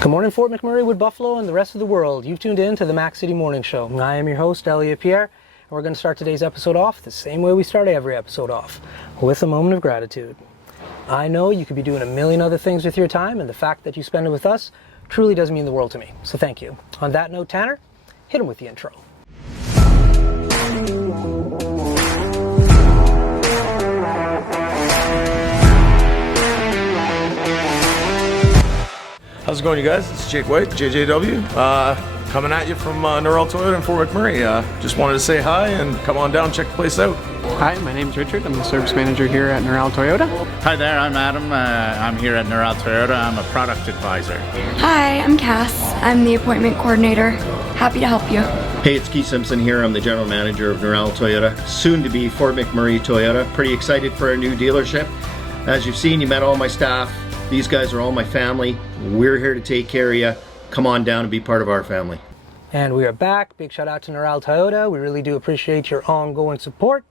Good morning, Fort McMurray, Wood Buffalo, and the rest of the world. You've tuned in to the Mac City Morning Show. I am your host, Elliot Pierre, and we're going to start today's episode off the same way we start every episode off, with a moment of gratitude. I know you could be doing a million other things with your time, and the fact that you spend it with us truly does mean the world to me. So thank you. On that note, Tanner, hit him with the intro. How's it going, you guys? It's Jake White, JJW, coming at you from Norrell Toyota in Fort McMurray. Just wanted to say hi and come on down, check the place out. Hi, my name's Richard. I'm the service manager here at Norrell Toyota. Hi there, I'm Adam. I'm here at Norrell Toyota. I'm a product advisor. Hi, I'm Cass. I'm the appointment coordinator. Happy to help you. Hey, it's John Simpson here. I'm the general manager of Norrell Toyota, soon to be Fort McMurray Toyota. Pretty excited for our new dealership. As you've seen, you met all my staff. These guys are all my family. We're here to take care of you. Come on down and be part of our family. And we are back. Big shout out to Norrell Toyota. We really do appreciate your ongoing support.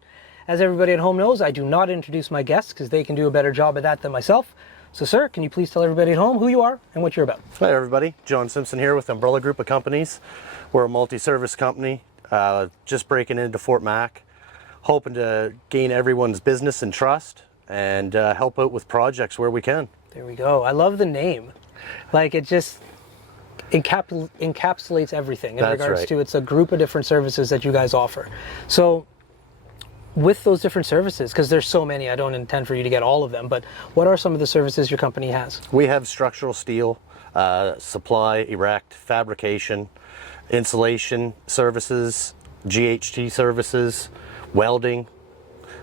As everybody at home knows, I do not introduce my guests because they can do a better job at that than myself. So sir, can you please tell everybody at home who you are and what you're about? Hi everybody, John Simpson here with Umbrella Group of Companies. We're a multi-service company, just breaking into Fort Mac, hoping to gain everyone's business and trust and help out with projects where we can. There we go. I love the name. Like, it just encapsulates everything in That's regards right. to it's a group of different services that you guys offer. So with those different services, because there's so many, I don't intend for you to get all of them, but what are some of the services your company has? We have structural steel, supply, erect, fabrication, insulation services, GHT services, welding.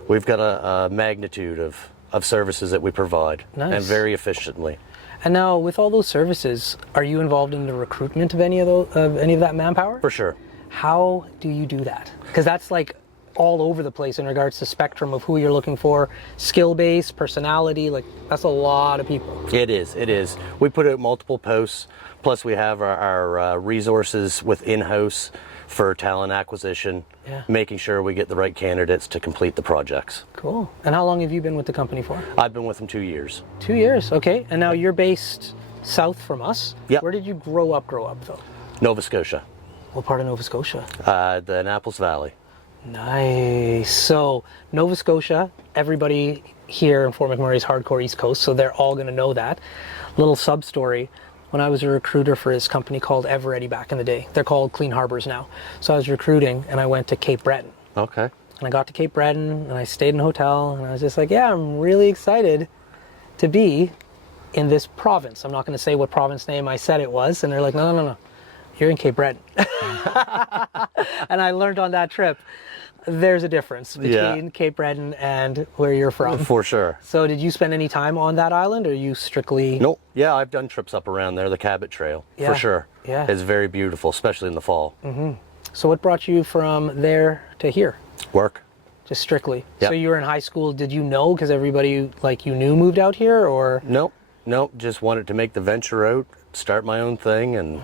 We've got a magnitude of services that we provide. Nice. And very efficiently. And now with all those services, are you involved in the recruitment of any of that manpower? For sure. How do you do that? Because that's like all over the place in regards to spectrum of who you're looking for, skill base, personality, like that's a lot of people. It is. We put out multiple posts, plus we have our resources with in-house for talent acquisition, making sure we get the right candidates to complete the projects. Cool. And how long have you been with the company for? I've been with them 2 years. 2 years, okay. And now you're based south from us. Yep. Where did you grow up though? Nova Scotia, What part of Nova Scotia? the Annapolis Valley. Nice. So Nova Scotia, everybody here in Fort McMurray is hardcore East Coast, so they're all going to know that. Little sub story. When I was a recruiter for this company called Eveready back in the day, they're called Clean Harbors now. So I was recruiting and I went to Cape Breton. Okay. And I got to Cape Breton and I stayed in a hotel and I was just like, yeah, I'm really excited to be in this province. I'm not going to say what province name I said it was. And they're like, no, you're in Cape Breton. And I learned on that trip, there's a difference between Cape Breton and where you're from. For sure. So did you spend any time on that island, or are you strictly... Nope. Yeah, I've done trips up around there, the Cabot Trail, Yeah. for sure. Yeah. It's very beautiful, especially in the fall. So what brought you from there to here? Work. Just strictly? Yep. So you were in high school, did you know, because everybody like you knew moved out here, or... Nope. Just wanted to make the venture out, start my own thing, and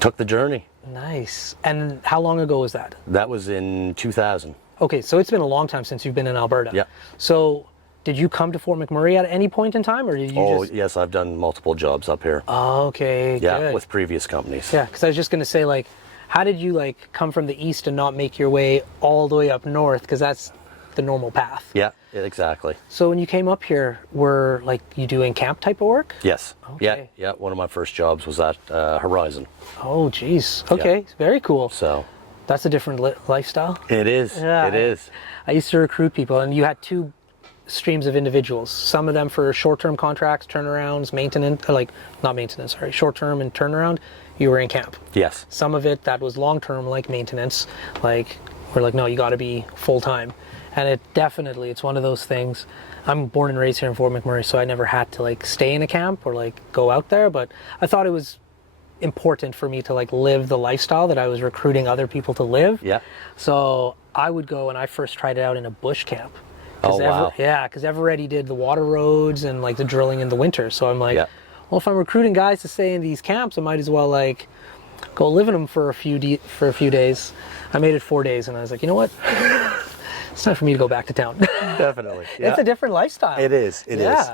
took the journey. Nice. And how long ago was that? That was in 2000. Okay, so it's been a long time since you've been in Alberta. Yeah. So did you come to Fort McMurray at any point in time, or did you just... Yes, I've done multiple jobs up here. Okay, Yeah, good. with previous companies. Yeah, because I was just going to say, like, how did you, like, come from the east and not make your way all the way up north? Because that's the normal path. Yeah, exactly. So when you came up here, were, like, you doing camp type of work? Yes. Okay. Yeah. One of my first jobs was at Horizon. Oh, geez. Okay, very cool. So That's a different lifestyle. it is. Yeah. It is. I used to recruit people, and you had two streams of individuals. Some of them for short-term contracts, turnarounds, maintenance, short-term and turnaround, you were in camp. Yes. Some of it that was long-term, like maintenance, like we're like, no, you got to be full-time. And it's one of those things. I'm born and raised here in Fort McMurray, so I never had to like stay in a camp or like go out there, but I thought it was important for me to like live the lifestyle that I was recruiting other people to live. Yeah. So I would go, and I first tried it out in a bush camp. Oh, wow. Because Eveready did the water roads and like the drilling in the winter. So I'm like, Yeah. well, if I'm recruiting guys to stay in these camps, I might as well like go live in them for a few days. I made it 4 days, and I was like, you know what? It's time for me to go back to town. Definitely. Yeah. It's a different lifestyle. It is. It is.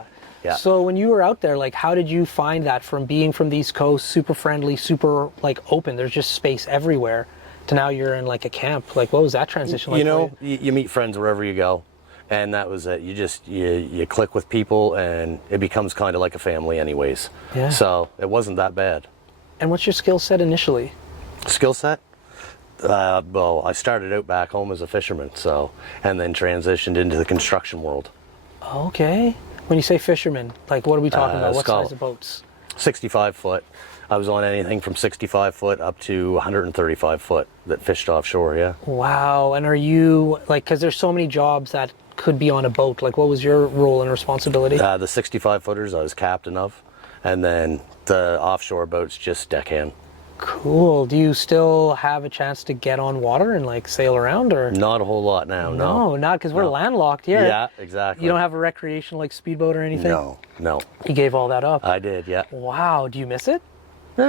Yeah. So when you were out there, like, how did you find that from being from the East Coast, super friendly, super like open, there's just space everywhere, to now you're in like a camp? Like, what was that transition like? You know, for you? you meet friends wherever you go, and that was it. You click with people, and it becomes kind of like a family anyways. Yeah. So it wasn't that bad. And what's your skill set initially? Skill set? Well, I started out back home as a fisherman, and then transitioned into the construction world. Okay. When you say fisherman, like, what are we talking about? What Skull. size of boats? 65 foot. I was on anything from 65 foot up to 135 foot that fished offshore, yeah. Wow. And are you, like, because there's so many jobs that could be on a boat, like, what was your role and responsibility? The 65 footers I was captain of, and then the offshore boats just deckhand. Cool. Do you still have a chance to get on water and like sail around, or? Not a whole lot now, no. No, not because we're landlocked here. Yeah, exactly. You don't have a recreational like speedboat or anything? No. You gave all that up? I did, yeah. Wow. Do you miss it?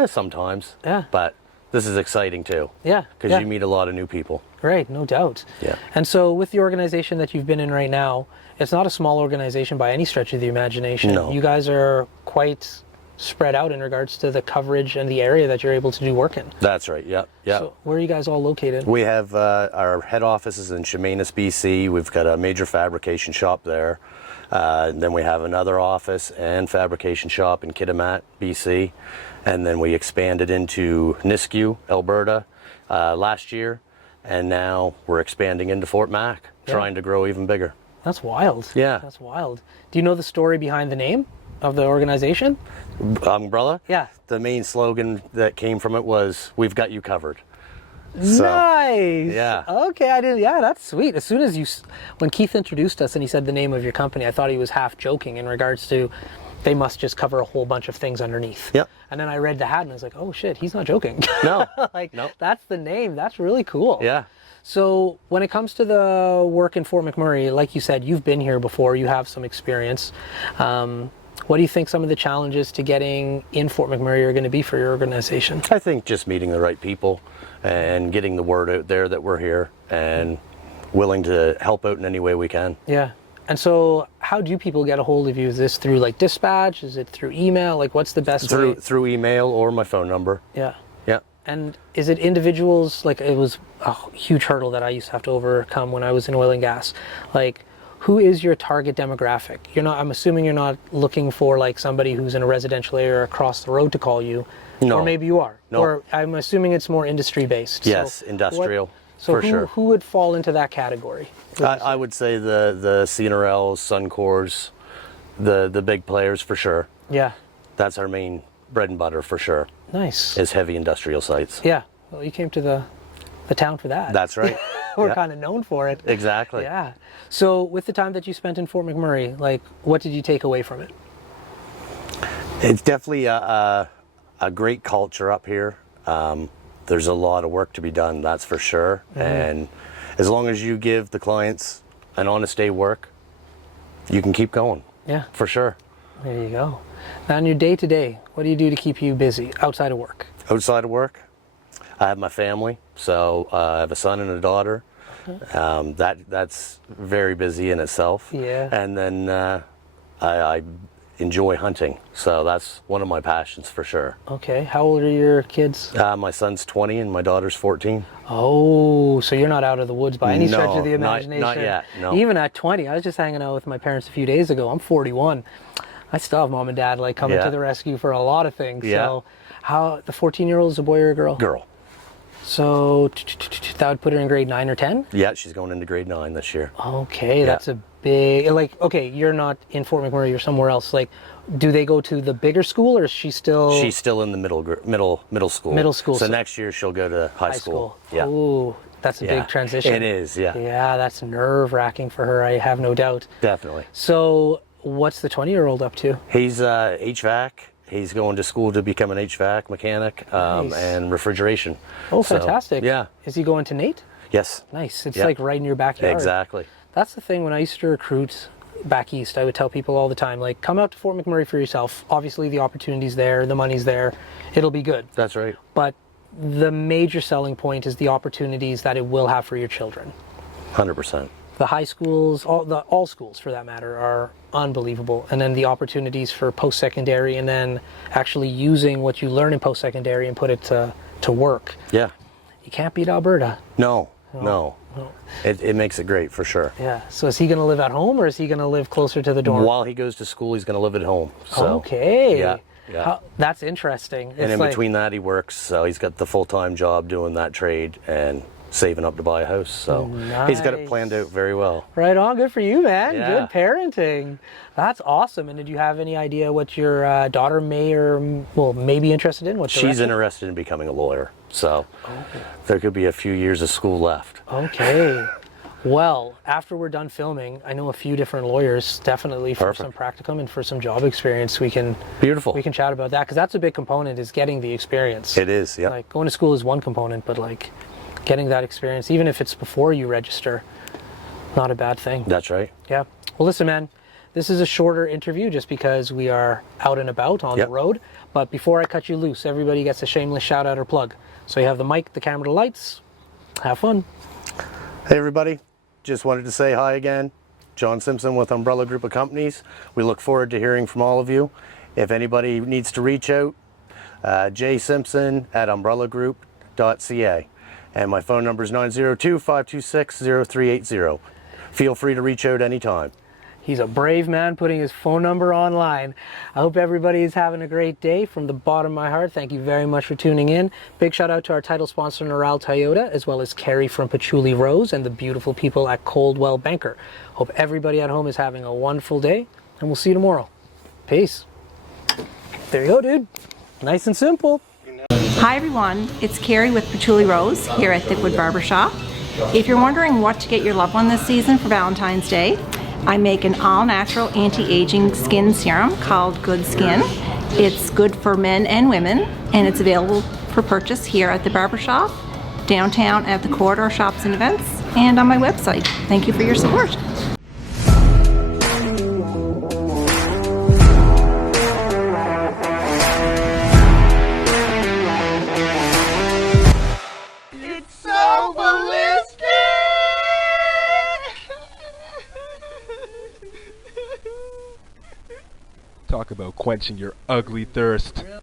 Sometimes. Yeah. But this is exciting too. Yeah. Because yeah. you meet a lot of new people. Right, no doubt. Yeah. And so with the organization that you've been in right now, it's not a small organization by any stretch of the imagination. No. You guys are quite spread out in regards to the coverage and the area that you're able to do work in. That's right, yeah. So where are you guys all located? We have our head office is in Chemainus, BC. We've got a major fabrication shop there. And then we have another office and fabrication shop in Kitimat, BC. And then we expanded into Nisku, Alberta last year. And now we're expanding into Fort Mac, trying to grow even bigger. That's wild. Yeah. That's wild. Do you know the story behind the name of the organization? Umbrella? Yeah. The main slogan that came from it was, "We've got you covered." So, Nice. yeah. Okay, I didn't. Yeah, that's sweet. As soon as when Keith introduced us and he said the name of your company, I thought he was half joking in regards to they must just cover a whole bunch of things underneath. Yep. And then I read the hat and I was like, oh shit, he's not joking. No. Like, Nope. That's the name. That's really cool. Yeah. So when it comes to the work in Fort McMurray, like you said, you've been here before. You have some experience. What do you think some of the challenges to getting in Fort McMurray are going to be for your organization? I think just meeting the right people and getting the word out there that we're here and willing to help out in any way we can. Yeah. And so how do people get a hold of you? Is this through like dispatch? Is it through email? Like, what's the best way? Through email or my phone number. Yeah. Yeah. And is it individuals? Like, it was a huge hurdle that I used to have to overcome when I was in oil and gas. Like, who is your target demographic? I'm assuming you're not looking for like somebody who's in a residential area across the road to call you. No. Or maybe you are. No. Or I'm assuming it's more industry based. Yes, So industrial. So for sure. who would fall into that category? I would say the CNRLs, Suncors, the big players for sure. Yeah. That's our main bread and butter for sure, Nice. is heavy industrial sites. Yeah. Well, you came to the town for that. That's right. We're Yeah. kind of known for it. Exactly. Yeah. So with the time that you spent in Fort McMurray, like, what did you take away from it? It's definitely a great culture up here. There's a lot of work to be done, that's for sure. Mm-hmm. And as long as you give the clients an honest day work, you can keep going. Yeah. For sure. There you go. Now, in your day to day, what do you do to keep you busy outside of work? Outside of work, I have my family. So I have a son and a daughter. That's very busy in itself. Yeah. And then I enjoy hunting. So that's one of my passions for sure. Okay. How old are your kids? My son's 20 and my daughter's 14. Oh, so you're not out of the woods by any stretch No, of the not imagination. yet, no. Even at 20, I was just hanging out with my parents a few days ago. I'm 41. I still have mom and dad like coming Yeah. to the rescue for a lot of things. Yeah. So, how the 14-year-old is a boy or a girl? Girl. So that would put her in grade 9 or 10. Yeah, she's going into grade 9 this year. Okay, that's a big, like, okay, you're not in Fort McMurray, you're somewhere else. Like, do they go to the bigger school, or is she still? She's still in the middle school. Middle school, So so- next year she'll go to high school. Yeah. Ooh, that's a Yeah. big transition. It is, yeah. Yeah, that's nerve-wracking for her, I have no doubt. Definitely. So, what's the 20-year-old up to? He's HVAC. He's going to school to become an HVAC mechanic Nice. and refrigeration. Oh, So, fantastic. yeah. Is he going to Nate? Yes. Nice. It's Yeah. like right in your backyard. Exactly. That's the thing. When I used to recruit back east, I would tell people all the time, like, come out to Fort McMurray for yourself. Obviously, the opportunity's there, the money's there. It'll be good. That's right. But the major selling point is the opportunities that it will have for your children. 100%. the high schools, all schools for that matter, are unbelievable. And then the opportunities for post-secondary, and then actually using what you learn in post-secondary and put it to work. Yeah. You can't beat Alberta. No. No. It makes it great for sure. Yeah. So is he going to live at home, or is he going to live closer to the dorm? While he goes to school, he's going to live at home. So, okay. Yeah. Yeah. That's interesting. And in between that, he works. So he's got the full-time job doing that trade and saving up to buy a house. So he's got it planned out very well. Right on. Good for you, man. Yeah. Good parenting. That's awesome. And did you have any idea what your daughter may be interested in? She's interested in becoming a lawyer. So there could be a few years of school left. Okay. Well, after we're done filming, I know a few different lawyers, definitely for some practicum and for some job experience. We can chat about that, because that's a big component, is getting the experience. It is, yeah. Like, going to school is one component, but like getting that experience, even if it's before you register, not a bad thing. That's right. Yeah. Well, listen, man, this is a shorter interview just because we are out and about on the road. But before I cut you loose, everybody gets a shameless shout out or plug. So you have the mic, the camera, the lights. Have fun. Hey, everybody. Just wanted to say hi again. John Simpson with Umbrella Group of Companies. We look forward to hearing from all of you. If anybody needs to reach out, jsimpson@umbrellagroup.ca. And my phone number is 902-526-0380. Feel free to reach out anytime. He's a brave man putting his phone number online. I hope everybody is having a great day. From the bottom of my heart, thank you very much for tuning in. Big shout out to our title sponsor, Neural Toyota, as well as Carrie from Patchouli Rose and the beautiful people at Coldwell Banker. Hope everybody at home is having a wonderful day, and we'll see you tomorrow. Peace. There you go, dude. Nice and simple. Hi everyone, it's Carrie with Patchouli Rose here at Thickwood Barbershop. If you're wondering what to get your loved one this season for Valentine's Day, I make an all-natural anti-aging skin serum called Good Skin. It's good for men and women, and it's available for purchase here at the barbershop, downtown at the Corridor Shops and Events, and on my website. Thank you for your support. Talk about quenching your ugly thirst.